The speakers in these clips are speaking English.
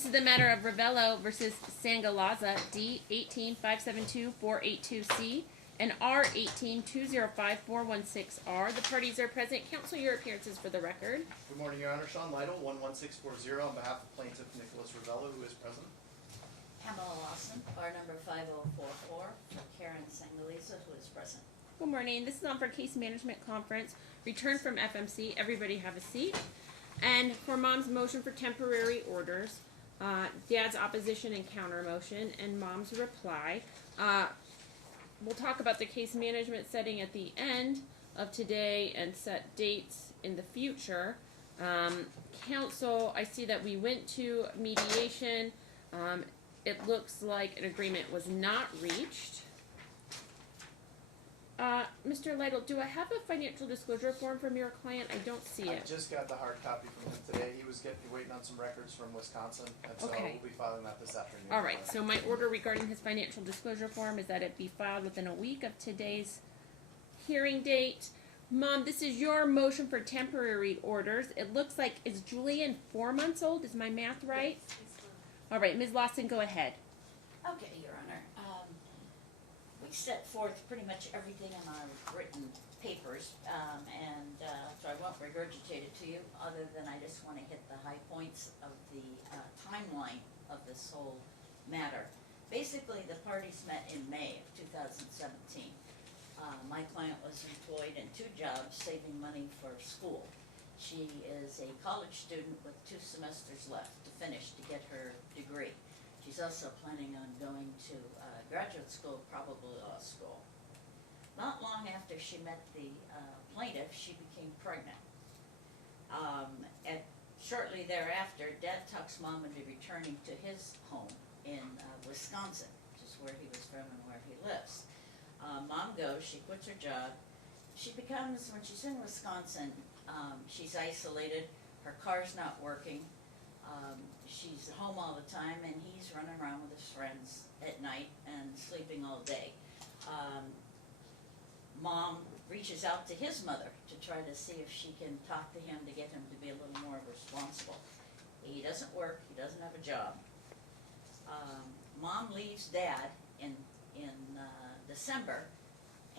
This is the matter of Ravello versus Sangalaza, D 18-572-482C and R 18-205-416R. The parties are present. Counsel, your appearances for the record. Good morning, Your Honor. Sean Lytle, 11640, on behalf of Plaintiff Nicholas Ravello, who is present. Pamela Lawson, bar number 5044, for Karen Sangalaza, who is present. Good morning. This is on for case management conference. Return from FMC. Everybody have a seat. And for Mom's motion for temporary orders, Dad's opposition and counter motion, and Mom's reply. We'll talk about the case management setting at the end of today and set dates in the future. Counsel, I see that we went to mediation. It looks like an agreement was not reached. Mr. Lytle, do I have a financial disclosure form from your client? I don't see it. I just got the hard copy from him today. He was waiting on some records from Wisconsin, and so Okay. we'll be filing that this afternoon. All right, so my order regarding his financial disclosure form is that it be filed within a week of today's hearing date. Mom, this is your motion for temporary orders. It looks like, is Julian 4 months old? Is my math right? All right, Ms. Lawson, go ahead. Okay, Your Honor. We set forth pretty much everything in our written papers, so I won't regurgitate it to you, other than I just want to hit the high points of the timeline of this whole matter. Basically, the parties met in May of 2017. My client was employed in 2 jobs, saving money for school. She is a college student with 2 semesters left to finish to get her degree. She's also planning on going to graduate school, probably law school. Not long after she met the plaintiff, she became pregnant. Shortly thereafter, Dad talks Mom into returning to his home in Wisconsin, which is where he was from and where he lives. Mom goes, she quits her job. She becomes, when she's in Wisconsin, she's isolated, her car's not working. She's home all the time, and he's running around with his friends at night and sleeping all day. Mom reaches out to his mother to try to see if she can talk to him to get him to be a little more responsible. He doesn't work, he doesn't have a job. Mom leaves Dad in December,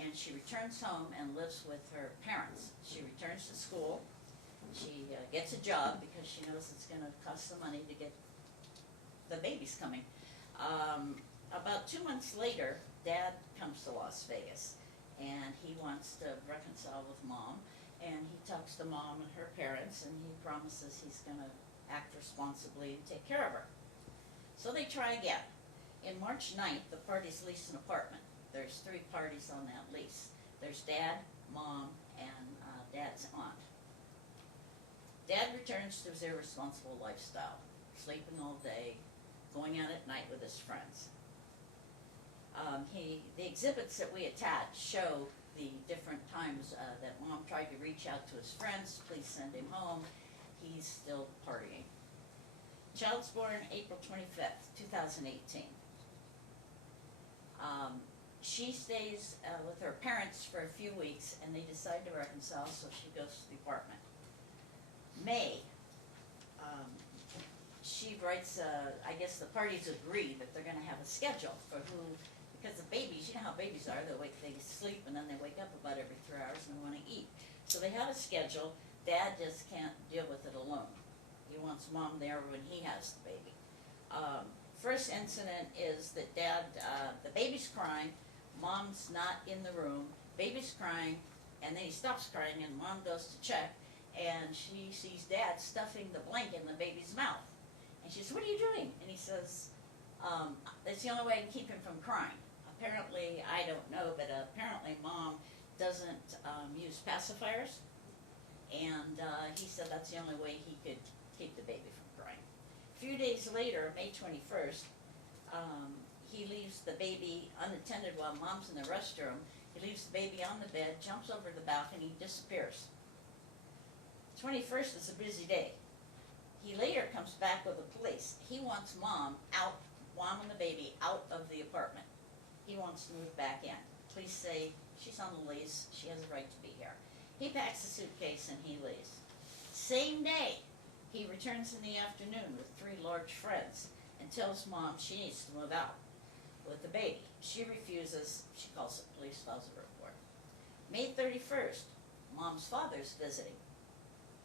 and she returns home and lives with her parents. She returns to school. She gets a job because she knows it's going to cost some money to get the babies coming. About 2 months later, Dad comes to Las Vegas, and he wants to reconcile with Mom, and he talks to Mom and her parents, and he promises he's going to act responsibly and take care of her. So they try again. In March 9th, the parties lease an apartment. There's 3 parties on that lease. There's Dad, Mom, and Dad's aunt. Dad returns to his irresponsible lifestyle, sleeping all day, going out at night with his friends. The exhibits that we attach show the different times that Mom tried to reach out to his friends, please send him home. He's still partying. Child's born April 25th, 2018. She stays with her parents for a few weeks, and they decide to reconcile, so she goes to the apartment. May, she writes, I guess the parties agree that they're going to have a schedule for who, because the babies, you know how babies are, they sleep and then they wake up about every 3 hours and they want to eat. So they have a schedule. Dad just can't deal with it alone. He wants Mom there when he has the baby. First incident is that Dad, the baby's crying, Mom's not in the room, baby's crying, and then he stops crying and Mom goes to check, and she sees Dad stuffing the blanket in the baby's mouth. And she says, "What are you doing?" And he says, "That's the only way I can keep him from crying." Apparently, I don't know, but apparently Mom doesn't use pacifiers, and he said that's the only way he could keep the baby from crying. A few days later, May 21st, he leaves the baby unattended while Mom's in the restroom. He leaves the baby on the bed, jumps over the balcony, disappears. 21st is a busy day. He later comes back with the police. He wants Mom and the baby out of the apartment. He wants to move back in. Police say she's on the lease, she has a right to be here. He packs a suitcase and he leaves. Same day, He returns in the afternoon with 3 large friends and tells Mom she needs to move out with the baby. She refuses. She calls the police, files a report. May 31st, Mom's father's visiting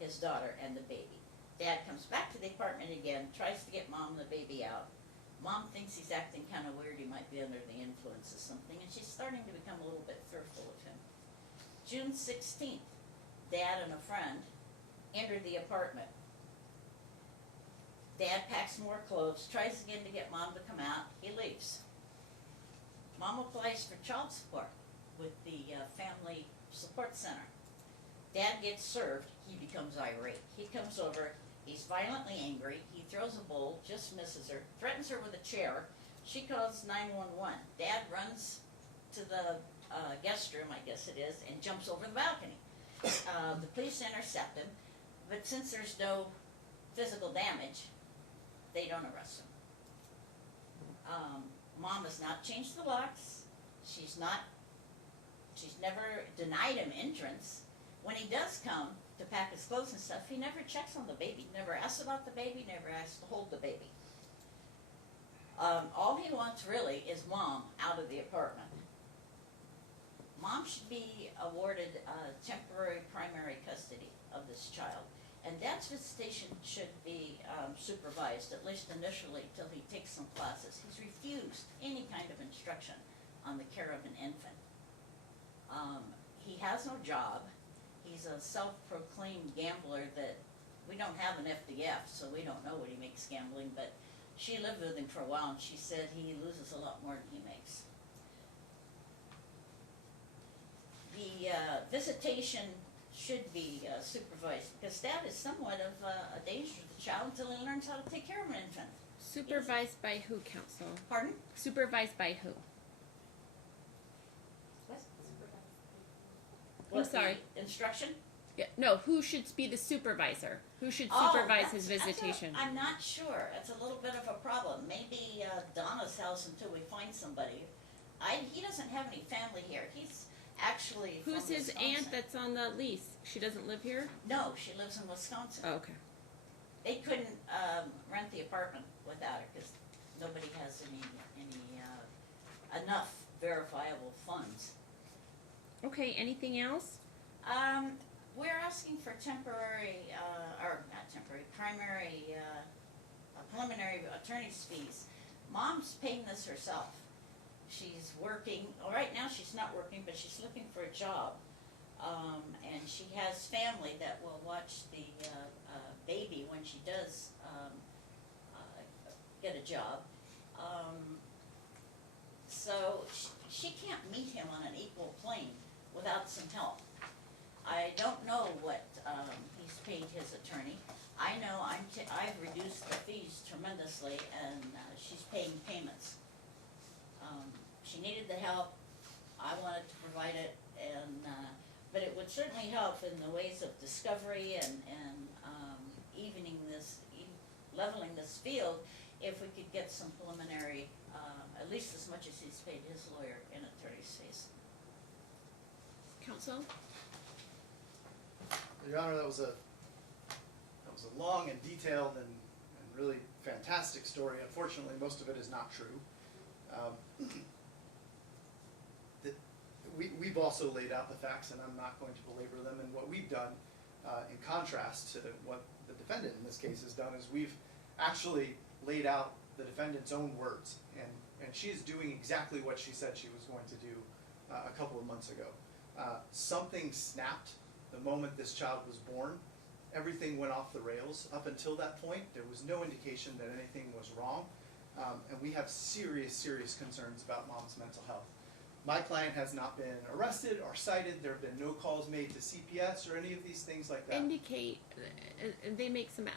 his daughter and the baby. Dad comes back to the apartment again, tries to get Mom and the baby out. Mom thinks he's acting kind of weird, he might be under the influence of something, and she's starting to become a little bit fearful of him. June 16th, Dad and a friend enter the apartment. Dad packs more clothes, tries again to get Mom to come out, he leaves. Mom applies for child support with the family support center. Dad gets served, he becomes irate. He comes over, he's violently angry, he throws a bowl, just misses her, threatens her with a chair. She calls 911. Dad runs to the guest room, I guess it is, and jumps over the balcony. The police intercept him, but since there's no physical damage, they don't arrest him. Mom has not changed the locks. She's never denied him entrance. When he does come to pack his clothes and stuff, he never checks on the baby, never asks about the baby, never asks to hold the baby. All he wants really is Mom out of the apartment. Mom should be awarded temporary primary custody of this child, and Dad's visitation should be supervised, at least initially, till he takes some classes. He's refused any kind of instruction on the care of an infant. He has no job. He's a self-proclaimed gambler that we don't have an FDF, so we don't know what he makes gambling, but she lived with him for a while, and she said he loses a lot more than he makes. The visitation should be supervised, because Dad is somewhat of a danger to the child until he learns how to take care of an infant. Supervised by who, Counsel? Pardon? Supervised by who? What, sorry. the instruction? Yeah, no, who should be the supervisor? Who should Oh, supervise his that's visitation? I'm not sure. It's a little bit of a problem. Maybe Donna's house until we find somebody. He doesn't have any family here. He's actually Who's from his Wisconsin. aunt that's on the lease? She doesn't live here? No, she lives in Wisconsin. Oh, okay. They couldn't rent the apartment without her because nobody has any enough verifiable funds. Okay, anything else? We're asking for temporary, or not temporary, preliminary attorney's fees. Mom's paying this herself. She's working, well, right now she's not working, but she's looking for a job. And she has family that will watch the baby when she does get a job. So she can't meet him on an equal plane without some help. I don't know what he's paid his attorney. I know I've reduced the fees tremendously, and she's paying payments. She needed the help. I wanted to provide it, and but it would certainly help in the ways of discovery and leveling this field if we could get some preliminary, at least as much as he's paid his lawyer in attorney's fees. Counsel? Your Honor, that was a long and detailed and really fantastic story. Unfortunately, most of it is not true. We've also laid out the facts, and I'm not going to belabor them. And what we've done, in contrast to what the defendant in this case has done, is we've actually laid out the defendant's own words, and she is doing exactly what she said she was going to do a couple of months ago. Something snapped the moment this child was born. Everything went off the rails. Up until that point, there was no indication that anything was wrong, and we have serious concerns about Mom's mental health. My client has not been arrested or cited. There have been no calls made to CPS or any of these things like that. Indicate, and they make some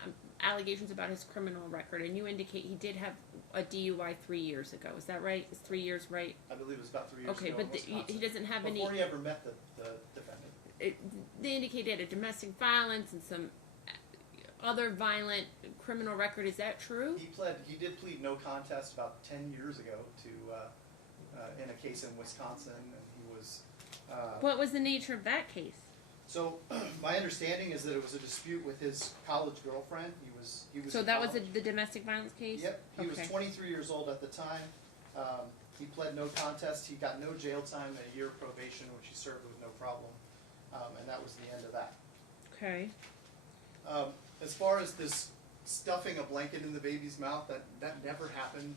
allegations about his criminal record, and you indicate he did have a DUI 3 years ago. Is that right? Is 3 years right? I believe it was about 3 years Okay, ago. but in Wisconsin, he doesn't have any. before he ever met the defendant. They indicate he had a domestic violence and some other violent criminal record. Is that true? He did plead no contest about 10 years ago to in a case in Wisconsin, and he was. What was the nature of that case? So my understanding is that it was a dispute with his college girlfriend. He was So in that was college. the domestic violence case? Yep, he was Okay. 23 years old at the time. He pled no contest. He got no jail time, a year probation, which he served with no problem, and that was the end of that. Okay. As far as this stuffing a blanket in the baby's mouth, that never happened.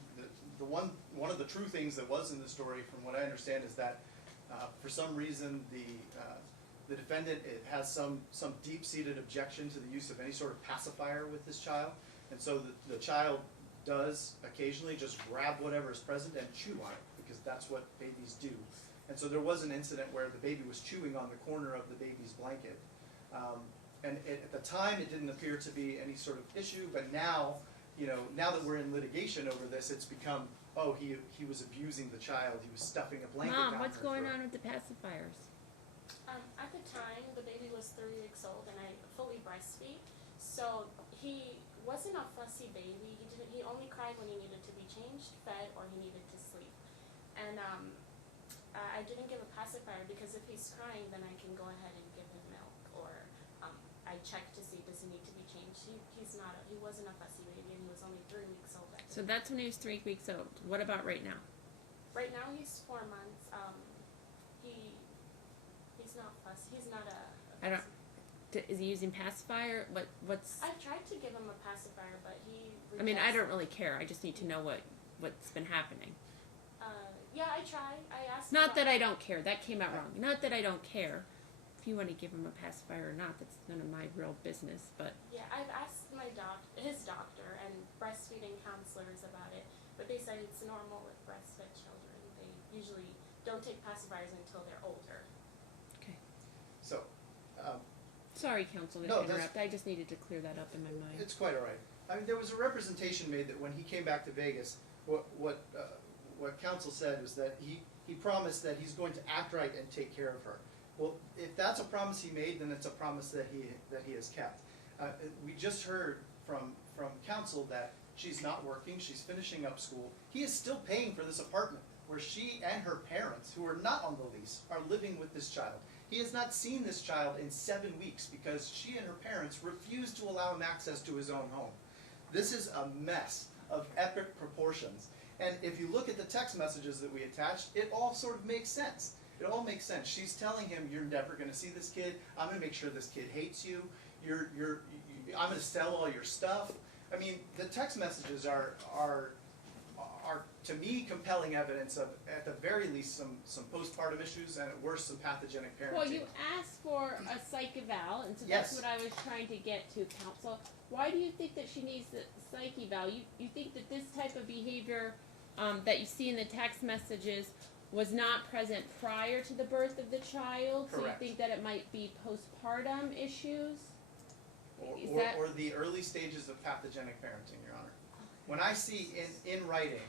The one of the true things that was in the story, from what I understand, is that for some reason the defendant has some deep-seated objection to the use of any sort of pacifier with this child, and so the child does occasionally just grab whatever is present and chew on it, because that's what babies do. And so there was an incident where the baby was chewing on the corner of the baby's blanket. And at the time, it didn't appear to be any sort of issue, but now, now that we're in litigation over this, it's become, oh, he was abusing the child, he was stuffing a blanket down Mom, what's her going throat. on with the pacifiers? At the time, the baby was 3 weeks old, and I fully breastfeed. So he wasn't a fussy baby. He only cried when he needed to be changed, fed, or he needed to sleep. And I didn't give a pacifier because if he's crying, then I can go ahead and give him milk, or I check to see does he need to be changed. He wasn't a fussy baby, and he was only 3 weeks old. So that's when he was 3 weeks old. What about right now? Right now he's 4 months. He's not fussy. He's not a I don't- fussy. Is he using pacifier? What's? I've tried to give him a pacifier, but he rejects. I mean, I don't really care. I just need to know what's been happening. Yeah, I try. I asked. Not that I don't care. That came out wrong. Not that I don't care. If you want to give him a pacifier or not, that's none of my real business. But Yeah, I've asked his doctor, and breastfeeding counselors about it, but they said it's normal with breastfed children. They usually don't take pacifiers until they're older. okay. So, Sorry, counsel, to No, that's- interrupt. I just needed to clear that up in my mind. it's quite all right. I mean, there was a representation made that when he came back to Vegas, what counsel said was that he promised that he's going to act right and take care of her. Well, if that's a promise he made, then it's a promise that he has kept. We just heard from counsel that she's not working, she's finishing up school. He is still paying for this apartment where she and her parents, who are not on the lease, are living with this child. He has not seen this child in 7 weeks because she and her parents refused to allow him access to his own home. This is a mess of epic proportions. And if you look at the text messages that we attached, it all sort of makes sense. It all makes sense. She's telling him, "You're never going to see this kid. I'm going to make sure this kid hates you. I'm going to sell all your stuff." I mean, the text messages are to me compelling evidence of, at the very least, some postpartum issues, and at worst, some pathogenic parenting. Well, you asked for a psych eval, and so Yes. that's what I was trying to get to, counsel. Why do you think that she needs the psych eval? You think that this type of behavior that you see in the text messages was not present prior to the birth of the child? Correct. So you think that it might be postpartum issues? Is Or, that- or the early stages of pathogenic parenting, Your Honor. When I see in writing,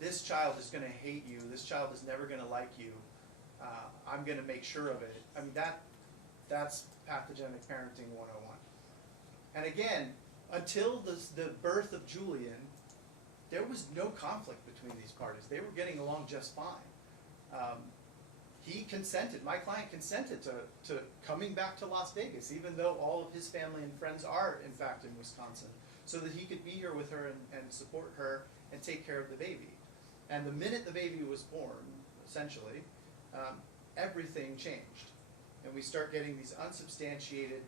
this child is going to hate you, this child is never going to like you, I'm going to make sure of it. I mean, that's pathogenic parenting 101. And again, until the birth of Julian, there was no conflict between these parties. They were getting along just fine. He consented, my client consented to coming back to Las Vegas, even though all of his family and friends are, in fact, in Wisconsin, so that he could be here with her and support her and take care of the baby. And the minute the baby was born, essentially, everything changed. And we start getting these unsubstantiated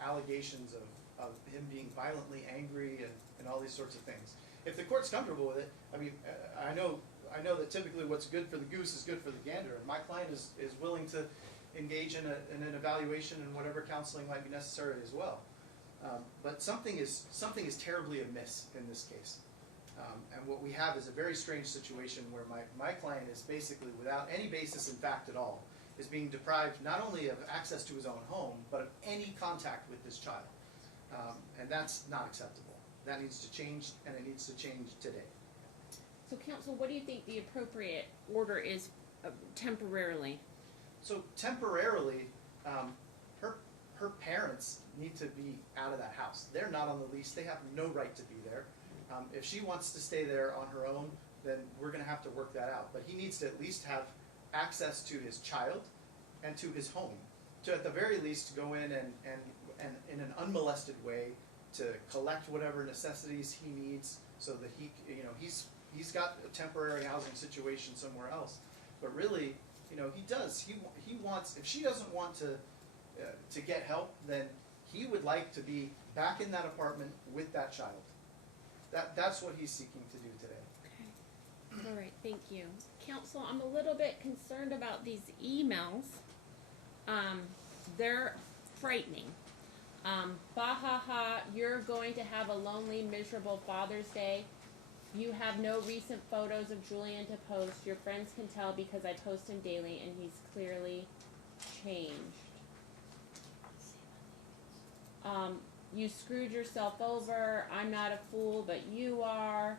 allegations of him being violently angry and all these sorts of things. If the court's comfortable with it, I mean, I know that typically what's good for the goose is good for the gander, and my client is willing to engage in an evaluation and whatever counseling might be necessary as well. But something is terribly amiss in this case. And what we have is a very strange situation where my client is basically, without any basis in fact at all, is being deprived not only of access to his own home, but of any contact with this child. And that's not acceptable. That needs to change, and it needs to change today. So, counsel, what do you think the appropriate order is temporarily? So temporarily, her parents need to be out of that house. They're not on the lease. They have no right to be there. If she wants to stay there on her own, then we're going to have to work that out. But he needs to at least have access to his child and to his home. to at the very least go in and in an unmolested way to collect whatever necessities he needs so that he, he's got a temporary housing situation somewhere else. But really, he wants, if she doesn't want to get help, then he would like to be back in that apartment with that child. That's what he's seeking to do today. Okay. All right, thank you. Counsel, I'm a little bit concerned about these emails. They're frightening. Bah ha ha, you're going to have a lonely, miserable Father's Day. You have no recent photos of Julian to post. Your friends can tell because I post him daily and he's clearly changed. You screwed yourself over. I'm not a fool, but you are.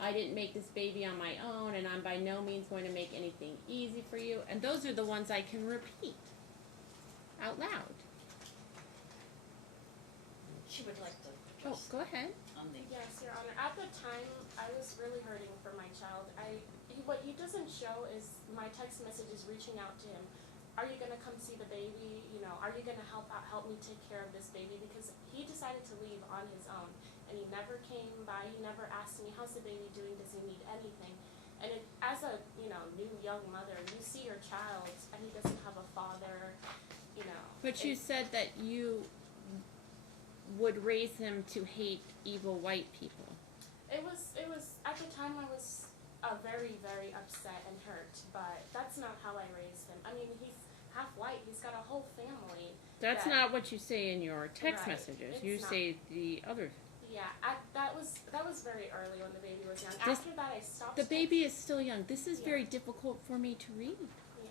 I didn't make this baby on my own, and I'm by no means going to make anything easy for you. And those are the ones I can repeat out loud. She would like to. Oh, go ahead. On the. Yes, Your Honor. At the time, I was really hurting for my child. What he doesn't show is my text messages reaching out to him. Are you gonna come see the baby? Are you gonna help me take care of this baby? Because he decided to leave on his own, and he never came by. He never asked me, how's the baby doing? Does he need anything? And as a new young mother, you see your child, and he doesn't have a father. But you said that you would raise him to hate evil white people. It was at the time I was very, very upset and hurt, but that's not how I raised him. I mean, he's half white. He's got a whole family. That's not what you say in your text Right, messages. it's You not. say the other. Yeah, that was very early when the baby was young. This- After that, I stopped. The baby is still young. This is Yeah. very difficult for me to read. Yeah.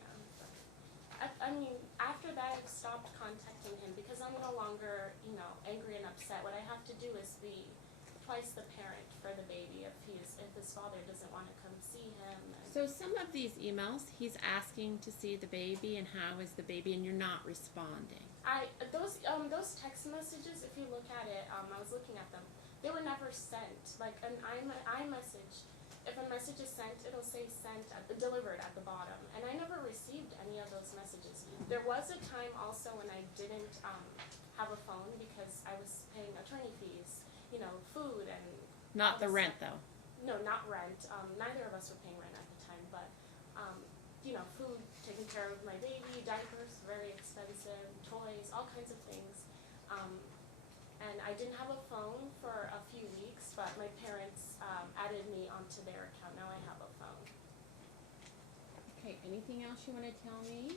I mean, after that, I stopped contacting him because I'm no longer, angry and upset. What I have to do is be twice the parent for the baby if his father doesn't want to come see him. So some of these emails, he's asking to see the baby and how is the baby, and you're not responding. Those text messages, if you look at it, I was looking at them. They were never sent. Like an iMessage, if a message is sent, it'll say delivered at the bottom. And I never received any of those messages. There was a time also when I didn't have a phone because I was paying attorney fees, food and Not all the this rent stuff. though. No, not rent. Neither of us were paying rent at the time, but food, taking care of my baby, diapers, very expensive, toys, all kinds of things. And I didn't have a phone for a few weeks, but my parents added me onto their account. Now I have a phone. Okay, anything else you want to tell me?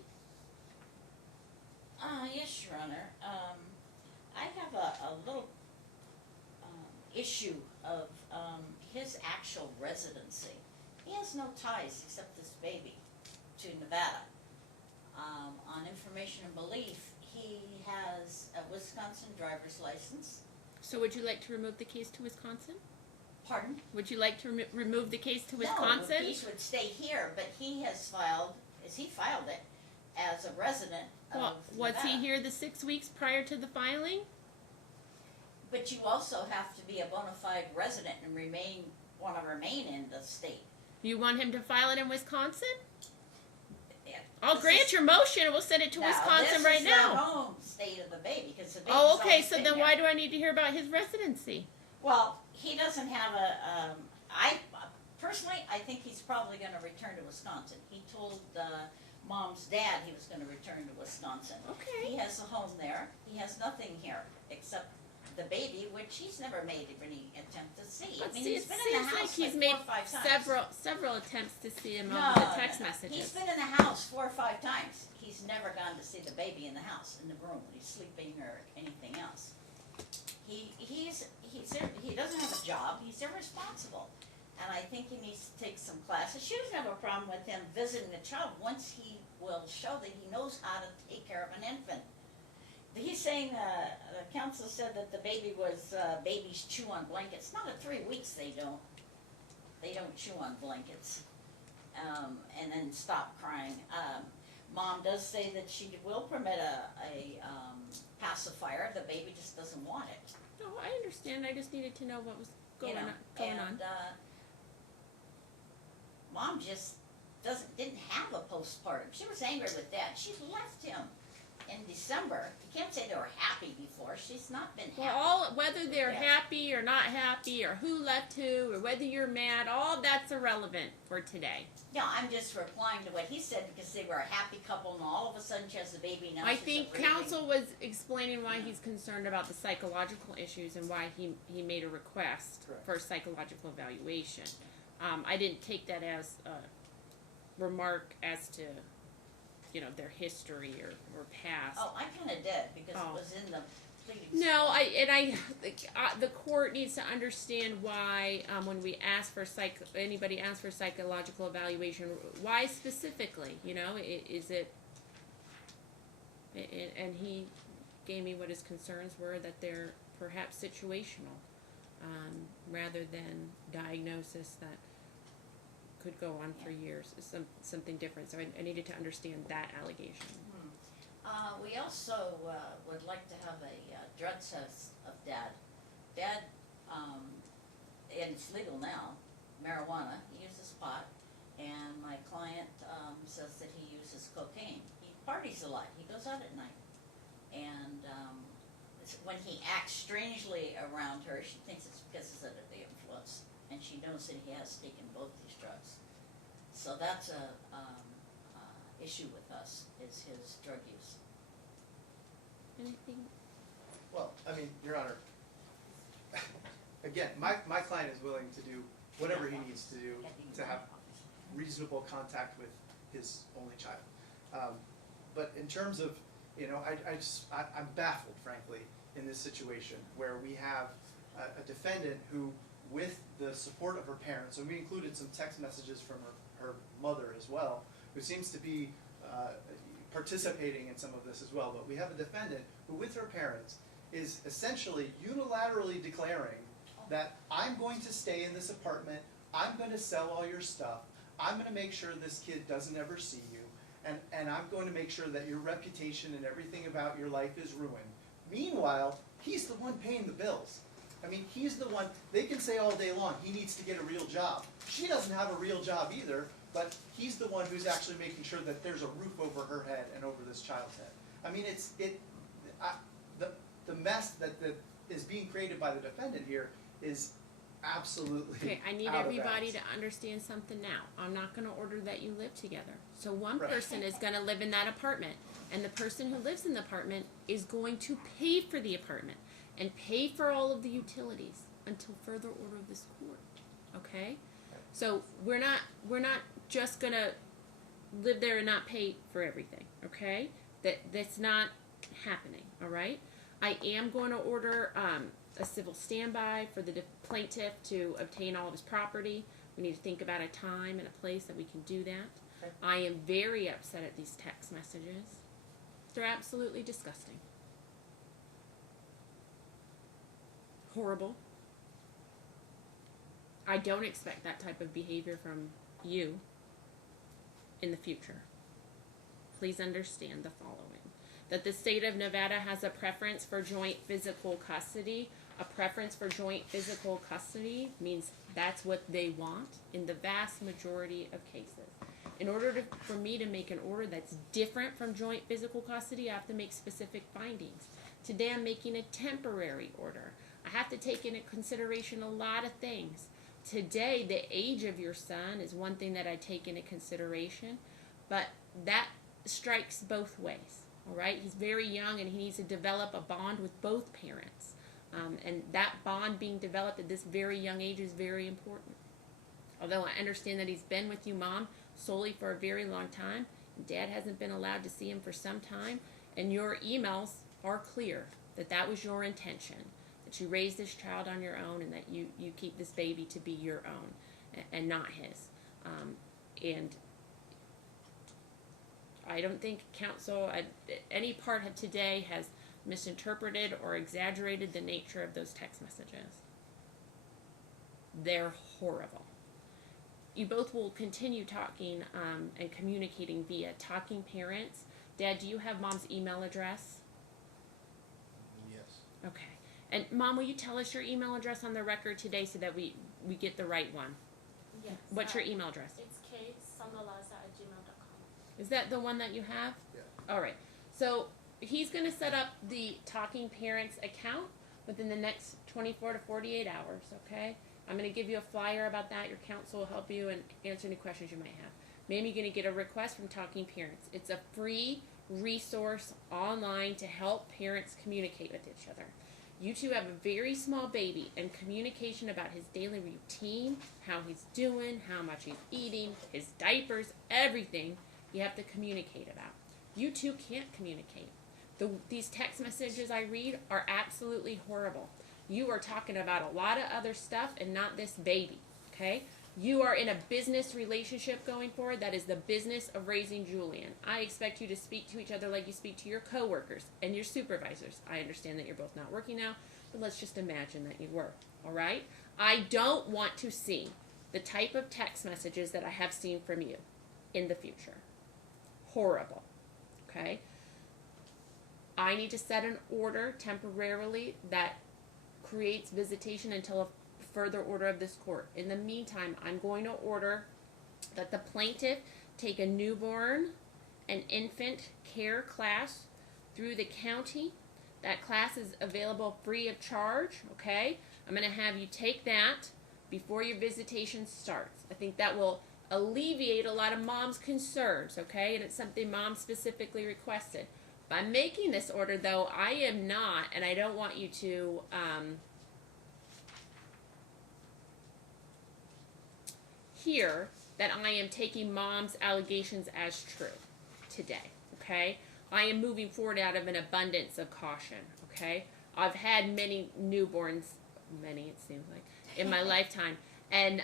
Yes, Your Honor. I have a little issue of his actual residency. He has no ties except this baby to Nevada. On information and belief, he has a Wisconsin driver's license. So would you like to remove the case to Wisconsin? Pardon? Would you like to remove the case to No, Wisconsin? the case would stay here, but he filed it as a resident Well, of was he Nevada. here the 6 weeks prior to the filing? But you also have to be a bona fide resident and want to remain in the state. You want him to file it in Wisconsin? Yeah. I'll This grant is- your motion and we'll send it to Now, Wisconsin right This is now. the home state of the baby, because the baby's Oh, okay, always so been then here. why do I need to hear about his residency? Well, he doesn't have personally, I think he's probably going to return to Wisconsin. He told Mom's dad he was going to return to Wisconsin. Okay. He has a home there. He has nothing here except the baby, which he's never made any attempt to see. But I mean, see, he's it been in the seems like house he's like made 4 or 5 times. several attempts to see him No, over the text no, no. messages. He's been in the house 4 or 5 times. He's never gone to see the baby in the house, in the room, when he's sleeping or anything else. He doesn't have a job. He's irresponsible, and I think he needs to take some classes. She doesn't have a problem with him visiting the child once he will show that he knows how to take care of an infant. He's saying the counsel said that the baby was babies chew on blankets. Not at 3 weeks they don't. They don't chew on blankets, and then stop crying. Mom does say that she will permit a pacifier. The baby just doesn't want it. No, I understand. I just needed to know what was going on. Mom just didn't have a postpartum. She was angry with Dad. She left him in December. You can't say they were happy before. She's not been happy. Well, whether they're Yes. happy or not happy, or who left who, or whether you're mad, all that's irrelevant for today. No, I'm just replying to what he said because they were a happy couple, and all of a sudden she has a baby. Now I she's a think raving- counsel was explaining why he's concerned about the psychological issues and why he made a request Correct. for psychological evaluation. I didn't take that as a remark as to, their history or past. Oh, I kind of did because Oh. it was in the pleading. No, the court needs to understand why when we ask for anybody asks for psychological evaluation, why specifically? Is it? And he gave me what his concerns were, that they're perhaps situational, rather than diagnosis that could go on for years. Something different. So I needed to understand that allegation. We also would like to have a drug test of Dad. Dad, and it's legal now, marijuana. He uses pot, and my client says that he uses cocaine. He parties a lot. He goes out at night, and when he acts strangely around her, she thinks it's because he's under the influence, and she knows that he has taken both these drugs. So that's a issue with us, is his drug use. Anything? Well, I mean, Your Honor, again, my client is willing to do whatever he needs to do to have reasonable contact with his only child. But in terms of, I'm baffled, frankly, in this situation where we have a defendant who, with the support of her parents, and we included some text messages from her mother as well, who seems to be participating in some of this as well, but we have a defendant who, with her parents, is essentially unilaterally declaring that I'm going to stay in this apartment, I'm going to sell all your stuff, I'm going to make sure this kid doesn't ever see you, and I'm going to make sure that your reputation and everything about your life is ruined. Meanwhile, he's the one paying the bills. I mean, he's the one, they can say all day long, he needs to get a real job. She doesn't have a real job either, but he's the one who's actually making sure that there's a roof over her head and over this child's head. I mean, the mess that is being created by the defendant here is absolutely Okay, I need out of everybody bounds. to understand something now. I'm not going to order that you live together. So one Right. person is going to live in that apartment, and the person who lives in the apartment is going to pay for the apartment and pay for all of the utilities until further order of this court. Okay? So we're not just going to live there and not pay for everything. Okay? That's not happening. All right? I am going to order a civil standby for the plaintiff to obtain all of his property. We need to think about a time and a place that we can do that. Okay. I am very upset at these text messages. They're absolutely disgusting. Horrible. I don't expect that type of behavior from you in the future. Please understand the following. That the state of Nevada has a preference for joint physical custody. A preference for joint physical custody means that's what they want in the vast majority of cases. In order for me to make an order that's different from joint physical custody, I have to make specific findings. Today I'm making a temporary order. I have to take into consideration a lot of things. Today, the age of your son is one thing that I take into consideration, but that strikes both ways. All right, he's very young and he needs to develop a bond with both parents. And that bond being developed at this very young age is very important. Although I understand that he's been with you, Mom, solely for a very long time. Dad hasn't been allowed to see him for some time. And your emails are clear that that was your intention, that you raise this child on your own and that you keep this baby to be your own and not his. And I don't think counsel, any part of today has misinterpreted or exaggerated the nature of those text messages. They're horrible. You both will continue talking and communicating via Talking Parents. Dad, do you have Mom's email address? Yes. Okay. And Mom, will you tell us your email address on the record today so that we get the right one? Yes. What's your email address? It's ksangalaza@gmail.com. Is that the one that you have? Yeah. All right. So he's going to set up the Talking Parents account within the next 24 to 48 hours, okay? I'm going to give you a flyer about that. Your counsel will help you and answer any questions you might have. Maybe you're going to get a request from Talking Parents. It's a free resource online to help parents communicate with each other. You two have a very small baby, and communication about his daily routine, how he's doing, how much he's eating, his diapers, everything you have to communicate about. You two can't communicate. These text messages I read are absolutely horrible. You are talking about a lot of other stuff and not this baby, okay? You are in a business relationship going forward. That is the business of raising Julian. I expect you to speak to each other like you speak to your coworkers and your supervisors. I understand that you're both not working now, but let's just imagine that you were, all right? I don't want to see the type of text messages that I have seen from you in the future. Horrible, okay? I need to set an order temporarily that creates visitation until a further order of this court. In the meantime, I'm going to order that the plaintiff take a newborn and infant care class through the county. That class is available free of charge, okay? I'm going to have you take that before your visitation starts. I think that will alleviate a lot of moms' concerns, okay? And it's something mom specifically requested. By making this order, though, I am not, and I don't want you to hear that I am taking mom's allegations as true today, okay? I am moving forward out of an abundance of caution, okay? I've had many newborns, many it seems like, in my lifetime, and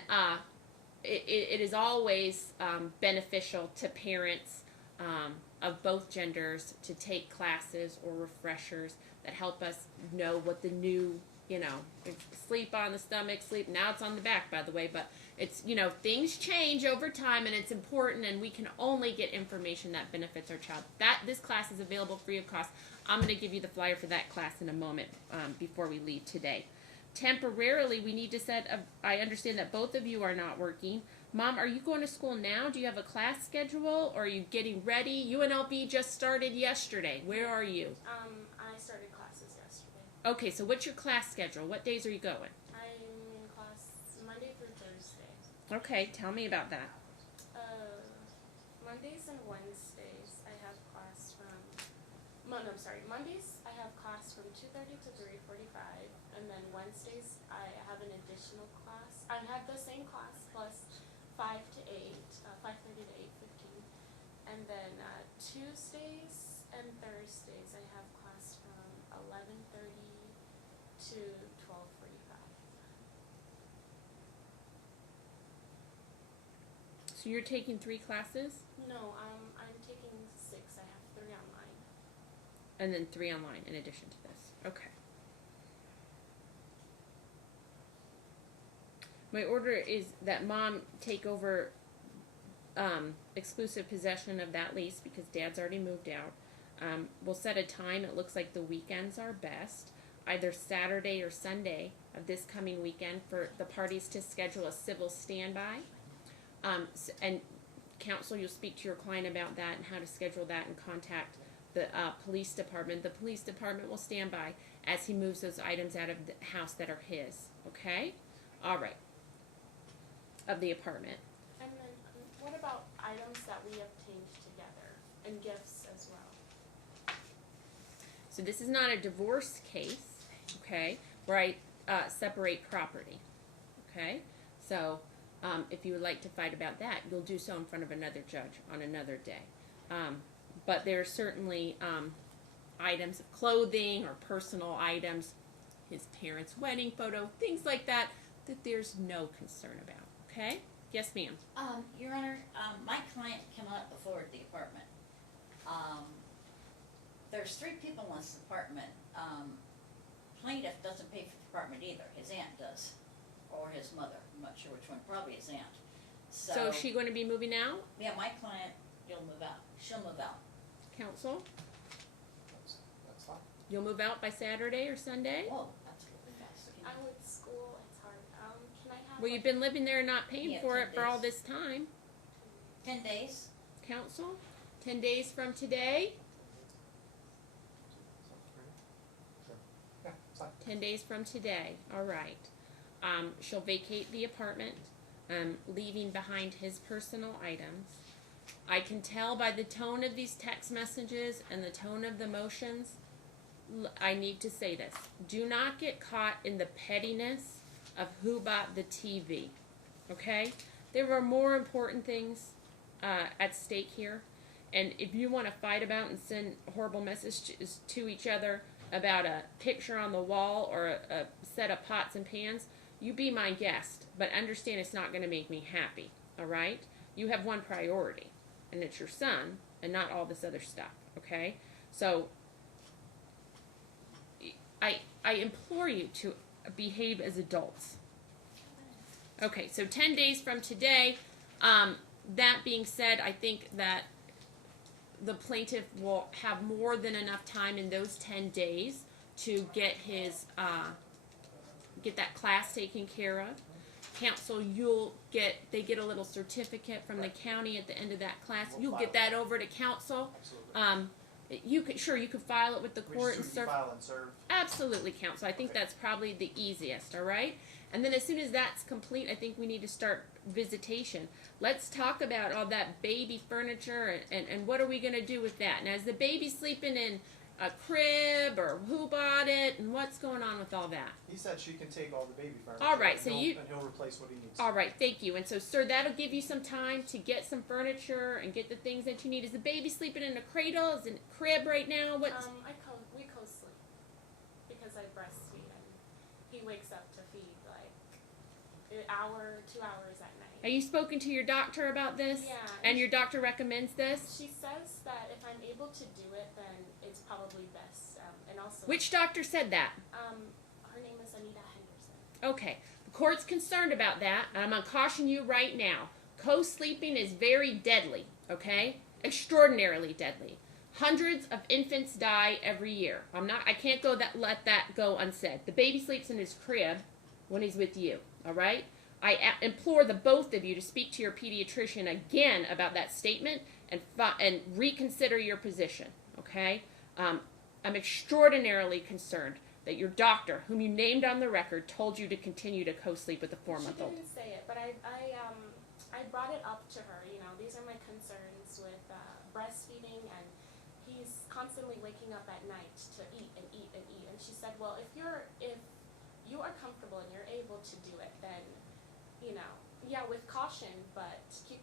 it is always beneficial to parents of both genders to take classes or refreshers that help us know what the new, sleep on the stomach, sleep, now it's on the back, by the way, but it's, things change over time, and it's important, and we can only get information that benefits our child. This class is available free of cost. I'm going to give you the flyer for that class in a moment before we leave today. Temporarily, we need to I understand that both of you are not working. Mom, are you going to school now? Do you have a class schedule, or are you getting ready? UNLV just started yesterday. Where are you? I started classes yesterday. Okay, so what's your class schedule? What days are you going? I'm in class Monday through Thursday. Okay, tell me about that. Mondays and Wednesdays I have class from, Mondays I have class from 2:30 to 3:45, and then Wednesdays I have an additional class. I have the same class plus 5 to 8, 5:30 to 8:15, and then Tuesdays and Thursdays I have class from 11:30 to 12:45. So you're taking 3 classes? No, I'm taking 6. I have 3 online. And then 3 online in addition to this. Okay. My order is that mom take over exclusive possession of that lease because dad's already moved out. We'll set a time. It looks like the weekends are best, either Saturday or Sunday of this coming weekend, for the parties to schedule a civil standby. And counsel, you'll speak to your client about that and how to schedule that, and contact the police department. The police department will stand by as he moves those items out of the house that are his. Okay? All right. Of the apartment. And then what about items that we obtained together and gifts as well? So this is not a divorce case, okay, where I separate property. Okay? So if you would like to fight about that, you'll do so in front of another judge on another day. But there are certainly items of clothing or personal items, his parents' wedding photo, things like that there's no concern about. Okay? Yes, ma'am. Your Honor, my client came up before at the apartment. There's 3 people in this apartment. Plaintiff doesn't pay for the apartment either. His aunt does, or his mother. I'm not sure which one. Probably his aunt. So is she going to be moving out? Yeah, my client, she'll move out. Counsel? That's fine. You'll move out by Saturday or Sunday? Whoa, that's really fast. I with school, it's hard. Can I Well, you've been living there and not paying Yeah, for 10 it for all days. this time. 10 days? Council, 10 days from today. Sure. Yeah, it's fine. 10 days from today. All right. She'll vacate the apartment, leaving behind his personal items. I can tell by the tone of these text messages and the tone of the motions. I need to say this. Do not get caught in the pettiness of who bought the TV. Okay? There are more important things at stake here. And if you want to fight about and send horrible messages to each other about a picture on the wall or a set of pots and pans, you be my guest. But understand it's not going to make me happy. All right? You have one priority, and it's your son and not all this other stuff. Okay? So I implore you to behave as adults. Okay, so 10 days from today. That being said, I think that the plaintiff will have more than enough time in those 10 days to get his get that class taken care of. Council, they get a little certificate from the county at the end of that class. We'll You'll file get that over to council. Absolutely. You could file it with the We court just and do serve. file and serve. Absolutely, counsel. I think Okay. that's probably the easiest, all right? And then as soon as that's complete, I think we need to start visitation. Let's talk about all that baby furniture and what are we going to do with that? Now, is the baby sleeping in a crib or who bought it and what's going on with all that? He said she can take all the baby furniture. All right, and so he'll replace what he needs. All right, thank you. And so, sir, that'll give you some time to get some furniture and get the things that you need. Is the baby sleeping in a cradle? Is it in a crib right now? What's... We co-sleep because I breastfeed and he wakes up to feed like an hour, 2 hours at night. Have you spoken to your doctor about this? Yeah. And your doctor recommends this? She says that if I'm able to do it, then it's probably best. And also, Which doctor said that? her name is Anita Henderson. Okay. The court's concerned about that, and I'm going to caution you right now. Co-sleeping is very deadly, okay? Extraordinarily deadly. Hundreds of infants die every year. I can't let that go unsaid. The baby sleeps in his crib when he's with you, all right? I implore the both of you to speak to your pediatrician again about that statement and reconsider your position, okay? I'm extraordinarily concerned that your doctor, whom you named on the record, told you to continue to co-sleep with the 4-month-old. She didn't say it, but I brought it up to her. You know, these are my concerns with breastfeeding, and he's constantly waking up at night to eat and eat and eat. And she said, well, if you are comfortable and you're able to do it, then, you know, yeah, with caution, but keep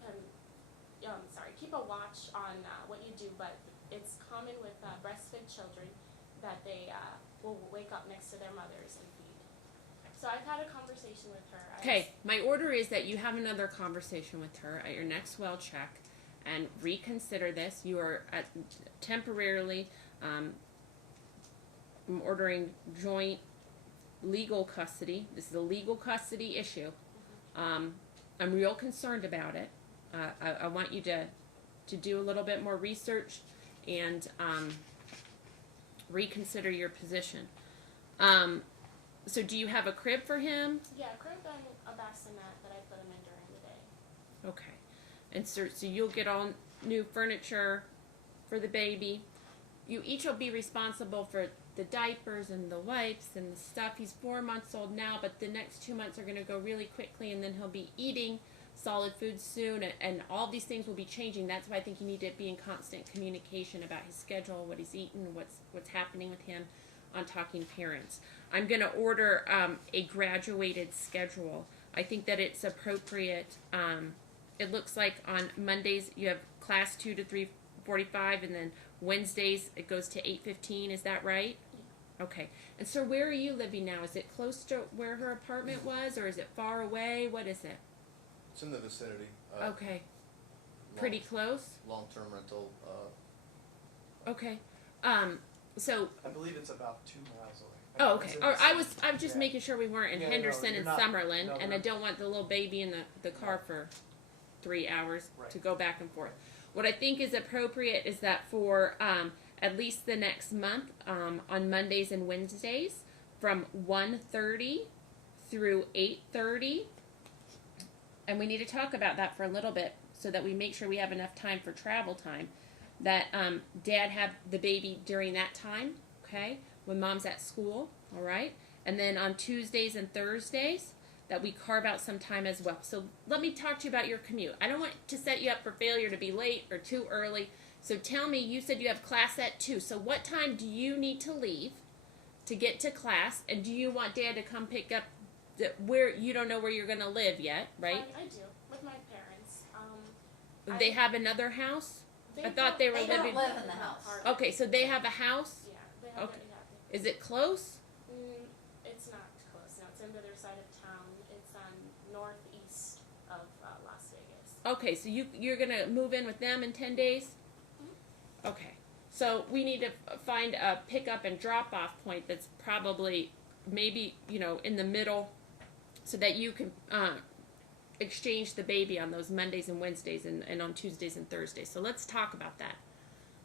a watch on what you do. But it's common with breastfed children that they will wake up next to their mothers and feed. So I've had a conversation with her. Okay, my order is that you have another conversation with her at your next well check and reconsider this. You are temporarily I'm ordering joint legal custody. This is a legal custody issue. I'm real concerned about it. I want you to do a little bit more research and reconsider your position. So do you have a crib for him? Yeah, a crib and a bassinet that I put him in during the day. Okay. And so you'll get all new furniture for the baby. You each will be responsible for the diapers and the wipes and the stuff. He's 4 months old now, but the next 2 months are going to go really quickly, and then he'll be eating solid food soon, and all these things will be changing. That's why I think you need to be in constant communication about his schedule, what he's eating, what's happening with him on Talking Parents. I'm going to order a graduated schedule. I think that it's appropriate. It looks like on Mondays you have class 2 to 3:45, and then Wednesdays it goes to 8:15. Is that right? Okay. And so where are you living now? Is it close to where her apartment was, or is it far away? What is it? It's in the vicinity. Okay. Pretty close? Long-term rental. Okay. So. I believe it's about 2 miles away. Oh, okay. Or I was just yeah. making sure we weren't in Yeah, no, Henderson you're and not. Summerlin, No, and I we're- don't want the little baby in the car for 3 hours Right. to go back and forth. What I think is appropriate is that for at least the next month, on Mondays and Wednesdays, from 1:30 through 8:30, and we need to talk about that for a little bit so that we make sure we have enough time for travel time, that dad have the baby during that time, okay, when mom's at school, all right? And then on Tuesdays and Thursdays, that we carve out some time as well. So let me talk to you about your commute. I don't want to set you up for failure to be late or too early. So tell me, you said you have class at 2. So what time do you need to leave to get to class? And do you want dad to come pick up where you don't know where you're going to live yet, right? I do, with my parents. They have another house? I thought don't- they were They don't living. live in the house. Okay, so they have a house? Yeah, they have Okay. it. Yeah. Is it close? It's not close. No, it's on the other side of town. It's on northeast of Las Vegas. Okay, so you're going to move in with them in 10 days? Okay. So we need to find a pickup and drop off point that's probably maybe, in the middle so that you can exchange the baby on those Mondays and Wednesdays and on Tuesdays and Thursdays. So let's talk about that.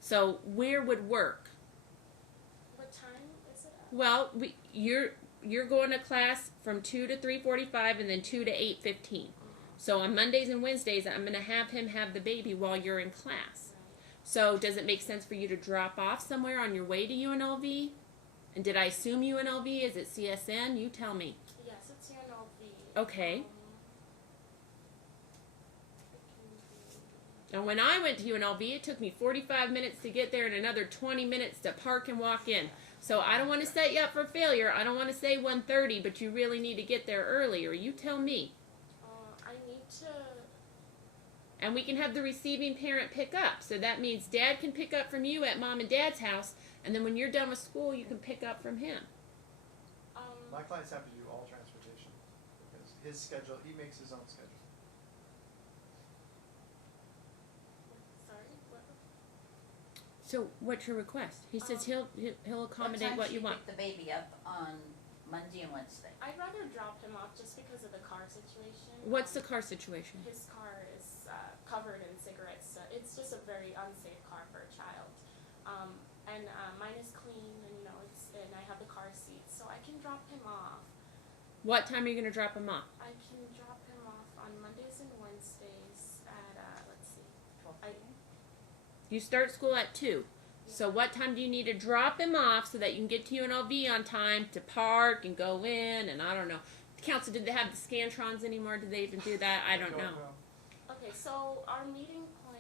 So where would work? What time is it at? Well, you're going to class from 2 to 3:45 and then 2 to 8:15. So on Mondays and Wednesdays, I'm going to have him have the baby while you're in class. So does it make sense for you to drop off somewhere on your way to UNLV? And did I assume UNLV? Is it CSN? You tell me. Yes, it's UNLV. Okay. It can And when I went to UNLV, it took me 45 minutes to get there and another 20 minutes to park and walk in. So I don't want to set you up for failure. I don't want to say 1:30, but you really need to get there earlier. You tell me. I need to. And we can have the receiving parent pick up. So that means dad can pick up from you at mom and dad's house, and then when you're done with school, you can pick up from him. My client's happy to do all transportation, because his schedule, he makes his own schedule. Sorry. What? So what's your request? He says he'll accommodate what you want. What time should you pick the baby up on Monday and Wednesday? I'd rather drop him off just because of the car situation. What's the car situation? His car is covered in cigarettes. It's just a very unsafe car for a child. And mine is clean, and and I have the car seat, so I can drop him off. What time are you going to drop him off? I can drop him off on Mondays and Wednesdays at let's see. 12 I- p.m.? You start school at 2. So what time do you need to drop him off so that you can get to UNLV on time to park and go in? And I don't know. Council, did they have the Scantrons anymore? Did they even do that? I don't know. Okay, so our meeting point.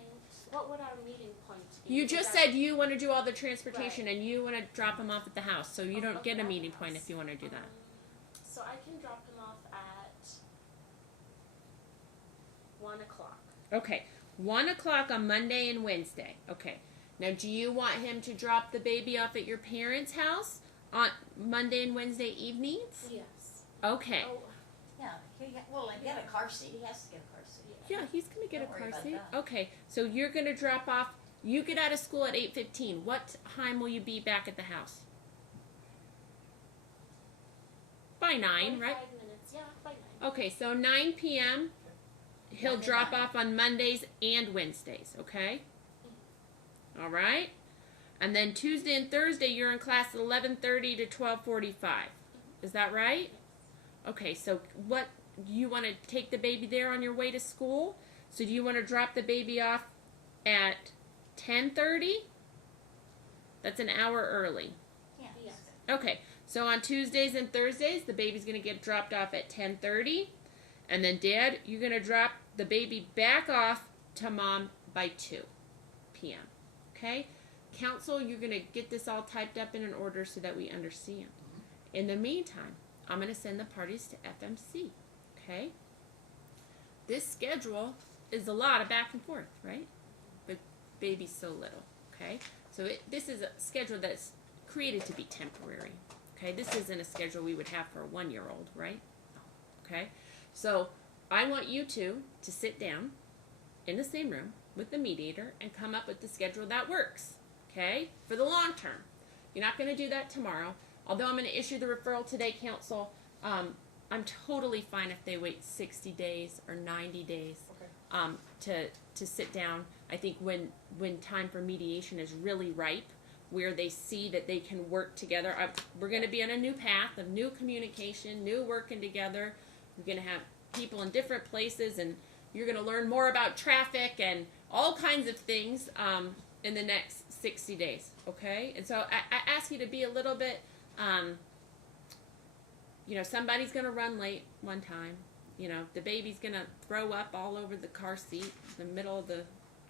What would our meeting point be? You Because just I- said you want to do all the transportation and you want to drop him off at the house. So you don't get a Okay. meeting point if you want to do that. So I can drop him off at 1:00. Okay. 1 o'clock on Monday and Wednesday. Okay. Now, do you want him to drop the baby off at your parents' house on Monday and Wednesday evenings? Yes. Okay. Oh, Yeah, I get a car seat. He has to get a car seat. Yeah, he's going to get Don't a worry car about seat. that. Okay. So you're going to drop off. You get out of school at 8:15. What time will you be back at the house? By 9, right? 45 minutes. Yeah, by 9. Okay, so 9 p.m. He'll Monday drop night. off on Mondays and Wednesdays, okay? All right? And then Tuesday and Thursday you're in class at 11:30 to 12:45. Is that right? Okay, so what you want to take the baby there on your way to school? So do you want to drop the baby off at 10:30? That's an hour early. Yeah. Yes. Okay, so on Tuesdays and Thursdays, the baby's going to get dropped off at 10:30. And then, Dad, you're going to drop the baby back off to Mom by 2 p.m. Okay? Council, you're going to get this all typed up in an order so that we understand. In the meantime, I'm going to send the parties to FMC. Okay? This schedule is a lot of back and forth, right? But baby's so little. Okay? So this is a schedule that's created to be temporary. Okay? This isn't a schedule we would have for a 1-year-old, right? Okay? So I want you two to sit down in the same room with the mediator and come up with the schedule that works. Okay? For the long term. You're not going to do that tomorrow. Although I'm going to issue the referral today, Council, I'm totally fine if they wait 60 days or 90 days to sit down. I think when time for mediation is really ripe, where they see that they can work together. We're going to be on a new path of new communication, new working together. We're going to have people in different places, and you're going to learn more about traffic and all kinds of things in the next 60 days, okay? And so I ask you to be a little bit, somebody's going to run late one time. The baby's going to throw up all over the car seat in the middle of the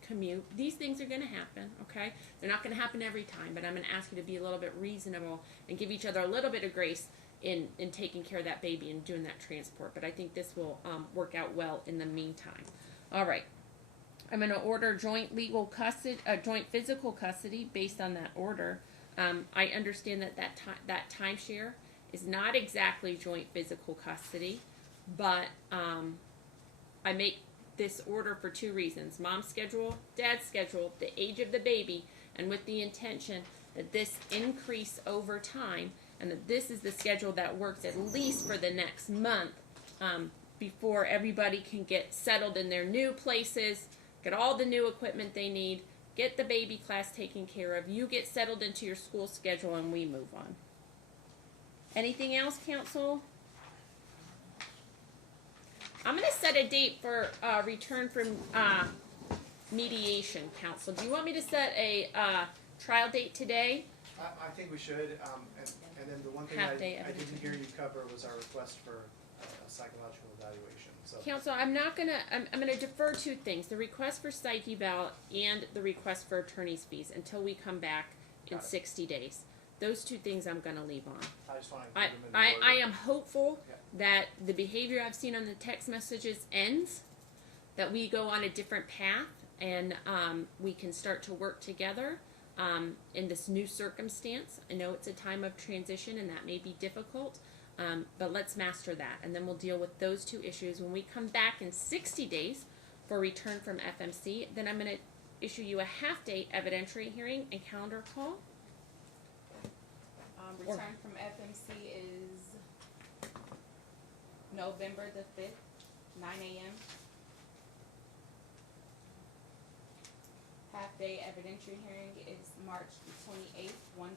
commute. These things are going to happen, okay? They're not going to happen every time, but I'm going to ask you to be a little bit reasonable and give each other a little bit of grace in taking care of that baby and doing that transport. But I think this will work out well in the meantime. All right. I'm going to order joint physical custody based on that order. I understand that timeshare is not exactly joint physical custody, but I make this order for two reasons: mom's schedule, dad's schedule, the age of the baby, and with the intention that this increase over time, and that this is the schedule that works at least for the next month before everybody can get settled in their new places, get all the new equipment they need, get the baby class taken care of, you get settled into your school schedule, and we move on. Anything else, council? I'm going to set a date for return from mediation, council. Do you want me to set a trial date today? I think we should, and then the one thing Half I day every didn't hear you cover was our request for a psychological evaluation, so. Council, I'm going to defer two things: the request for psych eval and the request for attorney's fees until we come back in Got it. 60 days. Those two things I'm going to leave on. I just want to I, include them in the I, order. I am hopeful Yeah. that the behavior I've seen on the text messages ends, that we go on a different path, and we can start to work together in this new circumstance. I know it's a time of transition and that may be difficult, but let's master that, and then we'll deal with those two issues. When we come back in 60 days for return from FMC, then I'm going to issue you a half-day evidentiary hearing and calendar call. Return from FMC is November the 5th, 9 a.m. Half-day evidentiary hearing is March the 28th, 1:30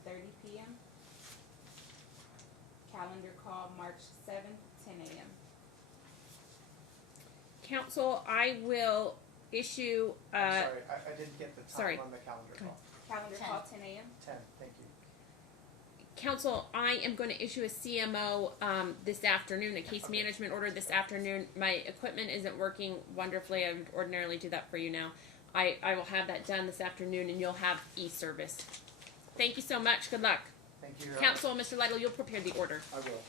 p.m. Calendar call March 7th, 10 a.m. Council, I will issue. I'm sorry, I didn't get the time sorry. on the calendar call. Calendar 10. call 10 a.m. 10, thank you. Council, I am going to issue a CMO this afternoon, a case management order this afternoon. My equipment isn't working wonderfully. I would ordinarily do that for you now. I will have that done this afternoon, and you'll have e-service. Thank you so much. Good luck. Thank you, Your Honor. Council, Mr. Lytle, you'll prepare the order. I will.